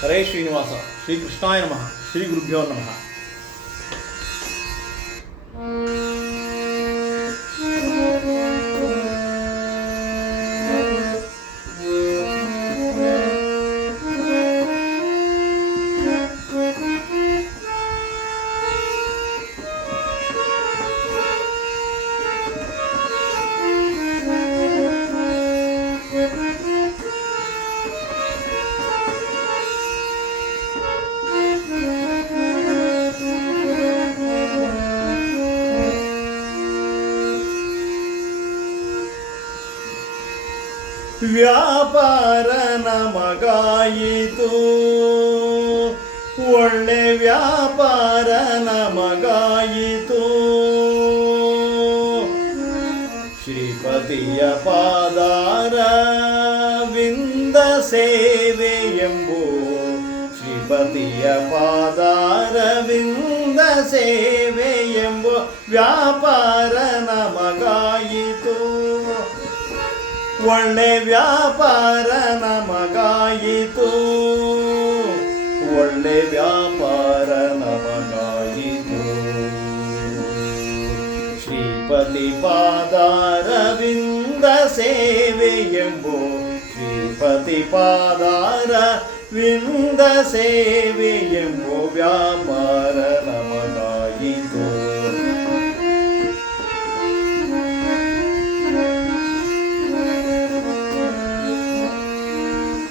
ಹರೇ ಶ್ರೀನಿವಾಸ. ಶ್ರೀಕೃಷ್ಣಾಯ ನಮಃ. ಶ್ರೀ ಗುರುಭ್ಯೋ ನಮಃ. ವ್ಯಾಪಾರ ನಮಗಾಯಿತು, ಒಳ್ಳೆ ವ್ಯಾಪಾರ ನಮಗಾಯಿತು. ಶ್ರೀಪತಿಯ ಪಾದಾರವಿಂದ ಸೇವೆ ಎಂಬೋ, ಶ್ರೀಪತಿಯ ಪಾದಾರವಿಂದ ಸೇವೆ ಎಂಬೋ ವ್ಯಾಪಾರ ನಮಗಾಯಿತು. ಒಳ್ಳೆ ವ್ಯಾಪಾರ ನಮಗಾಯಿತು, ಒಳ್ಳೆ ವ್ಯಾಪಾರ ನಮಗಾಯಿತು. ಶ್ರೀಪತಿ ಪಾದಾರವಿಂದ ಸೇವೆ ಎಂಬೋ, ಶ್ರೀಪತಿ ಪಾದಾರವಿಂದ ಸೇವೆ ಎಂಬೋ ವ್ಯಾಪಾರ ನಮಗಾಯಿತು.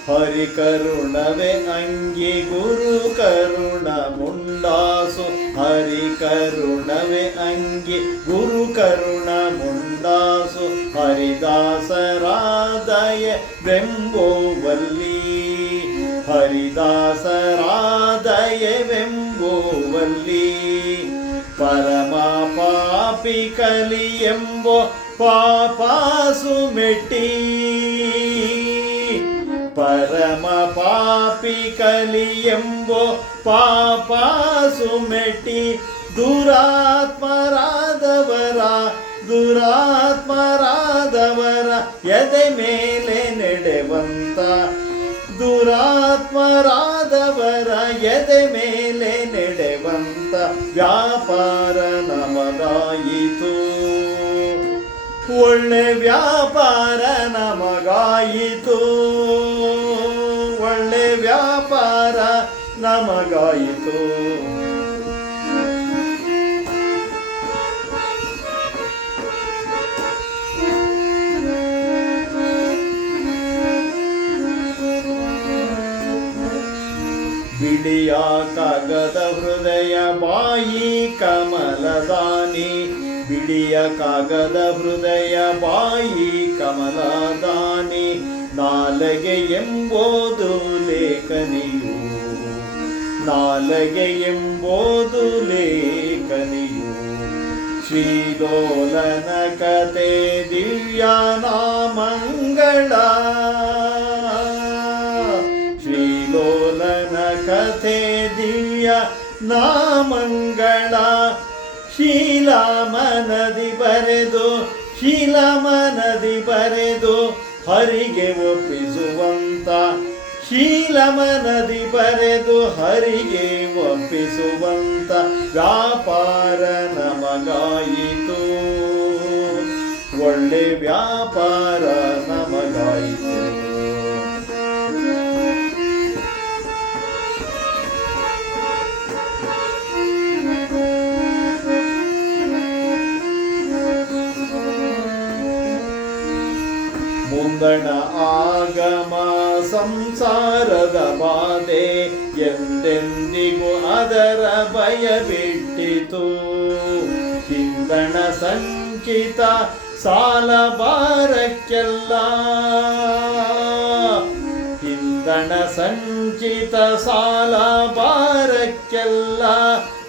ಹರಿ ಕರುಣವೇ ಅಂಗಿ ಗುರು ಕರುಣ ಮುಂಡಾಸು, ಹರಿ ಕರುಣವೇ ಅಂಗಿ ಗುರು ಕರುಣ ಮುಂಡಾಸು. ಹರಿದಾಸರಾದಯ ಬೆಂಬೋವಲ್ಲಿ, ಹರಿದಾಸರಾದಯ ಬೆಂಬೋವಲ್ಲಿ. ಪರಮ ಪಾಪಿ ಕಲಿ ಎಂಬೋ ಪಾಪಾಸು ಮೆಟ್ಟಿ, ಪರಮ ಪಾಪಿ ಕಲಿ ಎಂಬೋ ಪಾಪಾಸು ಮೆಟ್ಟಿ. ದುರಾತ್ಮರಾದವರ ದುರಾತ್ಮರಾದವರ ಎದೆ ಮೇಲೆ ನೆಡೆವಂತ, ದುರಾತ್ಮರಾದವರ ಎದೆ ಮೇಲೆ ನೆಡೆವಂತ ವ್ಯಾಪಾರ ನಮಗಾಯಿತು. ಒಳ್ಳೆ ವ್ಯಾಪಾರ ನಮಗಾಯಿತು, ಒಳ್ಳೆ ವ್ಯಾಪಾರ ನಮಗಾಯಿತು. ಬಿಳಿಯ ಕಾಗದ ಹೃದಯ ಬಾಯಿ ಕಮಲದಾನಿ, ಬಿಳಿಯ ಕಾಗದ ಹೃದಯ ಬಾಯಿ ಕಮಲದಾನಿ. ನಾಲಗೆ ಎಂಬುದು ಲೇಖನಿಯು, ನಾಲಗೆ ಎಂಬುದು ಲೇಖನಿಯು. ಶ್ರೀಲೋಲನ ಕತೆ ದಿವ್ಯಾನಾಮಂಗಳ, ಶ್ರೀಲೋಲನ ಕಥೆ ದಿವ್ಯ ನಾಮಂಗಳ. ಶೀಲಾಮನದಿ ಬರೆದು, ಶೀಲಾಮನದಿ ಬರೆದು ಹರಿಗೆ ಒಪ್ಪಿಸುವಂತ, ಶೀಲಮನದಿ ಬರೆದು ಹರಿಗೆ ಒಪ್ಪಿಸುವಂತ ವ್ಯಾಪಾರ ನಮಗಾಯಿತು. ಒಳ್ಳೆ ವ್ಯಾಪಾರ ನಮಗಾಯಿತು. ಮುಂದಣ ಆಗಮ ಸಂಸಾರದ ಬಾಧೆ, ಎಂದೆಂದಿಗೂ ಅದರ ಭಯ ಬಿಟ್ಟಿತು. ಹಿಂದಣ ಸಂಚಿತ ಸಾಲ ಭಾರಕ್ಕೆಲ್ಲ, ಹಿಂದಣ ಸಂಚಿತ ಸಾಲ ಭಾರಕ್ಕೆಲ್ಲ.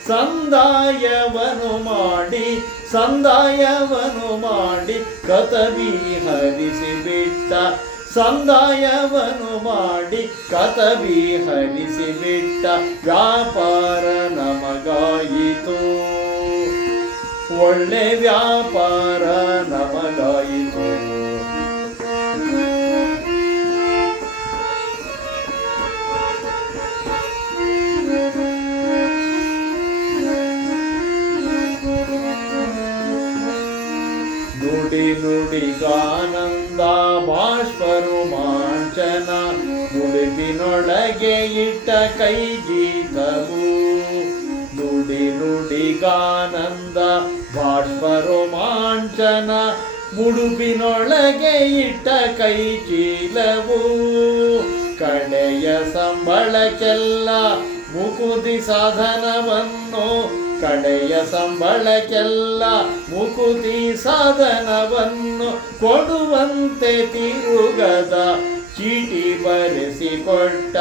ಸಂದಾಯವನು ಮಾಡಿ, ಸಂದಾಯವನು ಮಾಡಿ ಕತಬಿ ಹರಿಸಿಬಿಟ್ಟ, ಸಂದಾಯವನು ಮಾಡಿ ಕತಬಿ ಹರಿಸಿಬಿಟ್ಟ ವ್ಯಾಪಾರ ನಮಗಾಯಿತು. ಒಳ್ಳೆ ವ್ಯಾಪಾರ ನಮಗಾಯಿತು. ನುಡಿಗಾನಂದ ಬಾಷ್ಪರುಮಾಂಚನ ಮುಡುಪಿನೊಳಗೆ ಇಟ್ಟ ಕೈಗೀತವು ನುಡಿಗಾನಂದ ಬಾಷ್ಪರುಮಾಂಚನ ಮುಡುಪಿನೊಳಗೆ ಇಟ್ಟ ಕೈ ಚೀಲವು ಕಡೆಯ ಸಂಬಳಕ್ಕೆಲ್ಲ ಮುಕುತಿ ಸಾಧನವನ್ನು ಕಡೆಯ ಸಂಬಳಕ್ಕೆಲ್ಲ ಮುಕುತಿ ಸಾಧನವನ್ನು ಕೊಡುವಂತೆ ತಿರುಗದ ಚೀಟಿ ಬರೆಸಿಕೊಟ್ಟ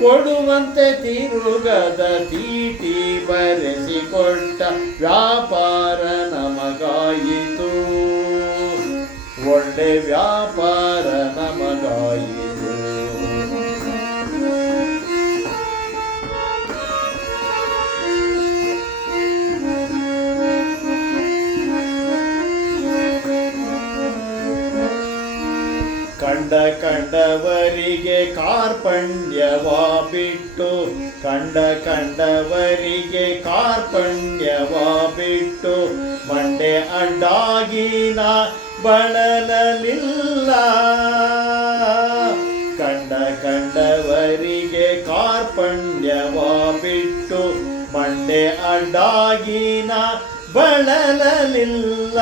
ಕೊಡುವಂತೆ ತಿರುಗದ ಚೀಟಿ ಬರೆಸಿಕೊಟ್ಟ ವ್ಯಾಪಾರ ನಮಗಾಯಿತು ಒಳ್ಳೆ ವ್ಯಾಪಾರ ನಮಗಾಯಿತು. ಕಂಡವರಿಗೆ ಕಾರ್ಪಣ್ಯವ ಬಿಟ್ಟು ಕಂಡವರಿಗೆ ಕಾರ್ಪಣ್ಯವ ಬಿಟ್ಟು ಮಂಡೆ ಅಡ್ಡಾಗಿನ ಬಳಲಲಿಲ್ಲ ಕಂಡವರಿಗೆ ಕಾರ್ಪಣ್ಯವ ಬಿಟ್ಟು ಮಂಡೆ ಅಡ್ಡಾಗಿನ ಬಳಲಲಿಲ್ಲ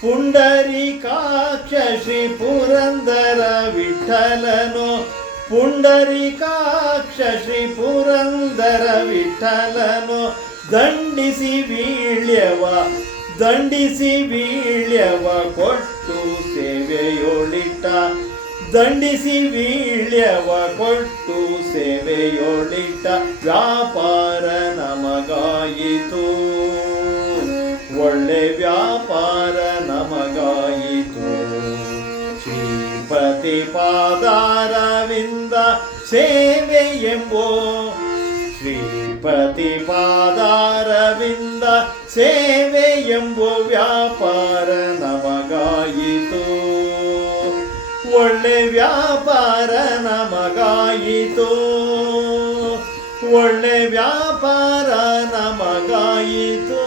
ಪುಂಡರೀಕಾಕ್ಷ ಶ್ರೀ ಪುರಂದರ ವಿಠಲನು ಪುಂಡರೀಕಾಕ್ಷ ಶ್ರೀ ಪುರಂದರ ವಿಠಲನು ದಂಡಿಸಿ ವೀಳ್ಯವ ಕೊಟ್ಟು ಸೇವೆಯೊಳಿಟ್ಟ ದಂಡಿಸಿ ವೀಳ್ಯವ ಕೊಟ್ಟು ಸೇವೆಯೊಳಿಟ್ಟ ವ್ಯಾಪಾರ ನಮಗಾಯಿತು ಒಳ್ಳೆ ವ್ಯಾಪಾರ ನಮಗಾಯಿತು. ಶ್ರೀಪತಿ ಪಾದಾರವಿಂದ ಸೇವೆ ಎಂಬೋ ಶ್ರೀಪತಿ ಪಾದಾರವಿಂದ ಸೇವೆ ಎಂಬೋ ವ್ಯಾಪಾರ ನಮಗಾಯಿತು ಒಳ್ಳೆ ವ್ಯಾಪಾರ ನಮಗಾಯಿತು ಒಳ್ಳೆ ವ್ಯಾಪಾರ ನಮಗಾಯಿತು.